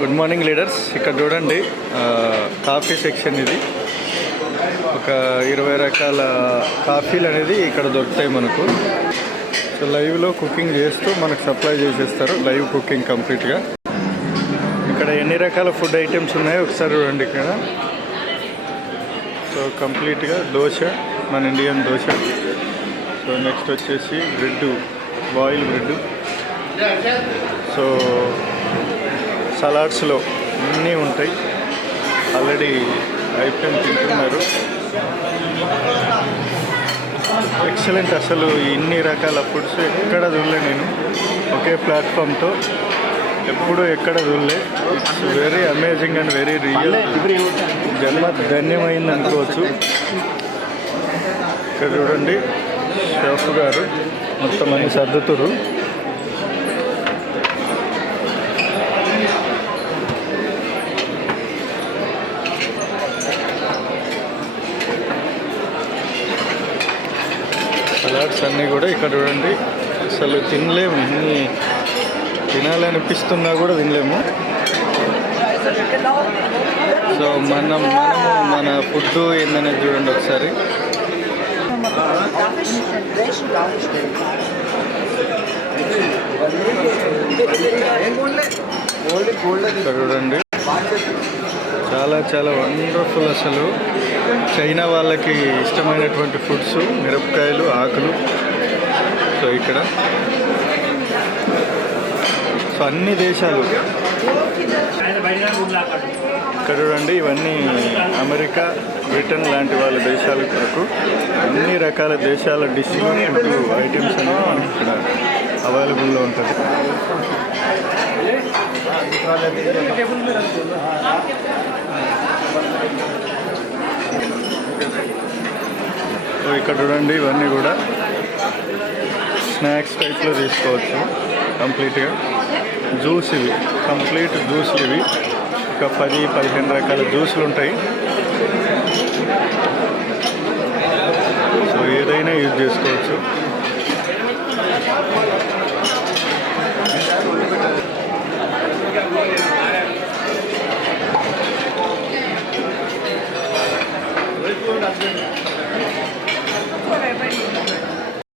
Good morning leaders. ఇక్కడ చూడండి coffee section ఇది. ఒక 20 రకాల కాఫీలు అనేది ఇక్కడ దొరుకుతాయి మనకు. సో లైవ్లో కుకింగ్ చేస్తూ మనకు సప్లై చేసేస్తారు, లైవ్ కుకింగ్ కంప్లీట్గా. ఇక్కడ ఎన్ని రకాల ఫుడ్ ఐటమ్స్ ఉన్నాయో ఒకసారి చూడండి ఇక్కడ. సో కంప్లీట్గా దోశ, మన ఇండియన్ దోశ. సో నెక్స్ట్ వచ్చేసి బ్రెడ్, బాయిల్ బ్రెడ్. సో సలాడ్స్లో అన్నీ ఉంటాయి. ఆల్రెడీ అయిపోయి తింటున్నారు. ఎక్సలెంట్. అసలు ఇన్ని రకాల ఫుడ్స్ ఎక్కడ చూడలే నేను ఒకే ప్లాట్ఫామ్తో, ఎప్పుడు ఎక్కడ చూడలే. It's very amazing and very real. జన్మ ధన్యమైంది అనుకోవచ్చు. ఇక్కడ చూడండి షెఫ్ గారు మొత్తం అన్ని సర్దుతురు. సలాడ్స్ అన్నీ కూడా ఇక్కడ చూడండి. అసలు తినలేము, ఇన్ని తినాలనిపిస్తున్నా కూడా తినలేము. సో మనము మన ఫుడ్ ఏందనేది చూడండి ఒకసారి. ఇక్కడ చూడండి చాలా చాలా వండర్ఫుల్. అసలు చైనా వాళ్ళకి ఇష్టమైనటువంటి ఫుడ్స్, మిరపకాయలు, ఆకులు. సో ఇక్కడ సో అన్ని దేశాలు ఇక్కడ చూడండి. ఇవన్నీ అమెరికా, బ్రిటన్ లాంటి వాళ్ళ దేశాల కొరకు అన్ని రకాల దేశాల డిష్లు, ఫుడ్ ఐటమ్స్ అనేవి మనకి ఇక్కడ అవైలబుల్లో ఉంటుంది. సో ఇక్కడ చూడండి ఇవన్నీ కూడా స్నాక్స్ టైప్లో తీసుకోవచ్చు కంప్లీట్గా. జ్యూస్ ఇవి, కంప్లీట్ జ్యూస్లు ఇవి. ఒక 10-15 రకాల జ్యూసులు ఉంటాయి.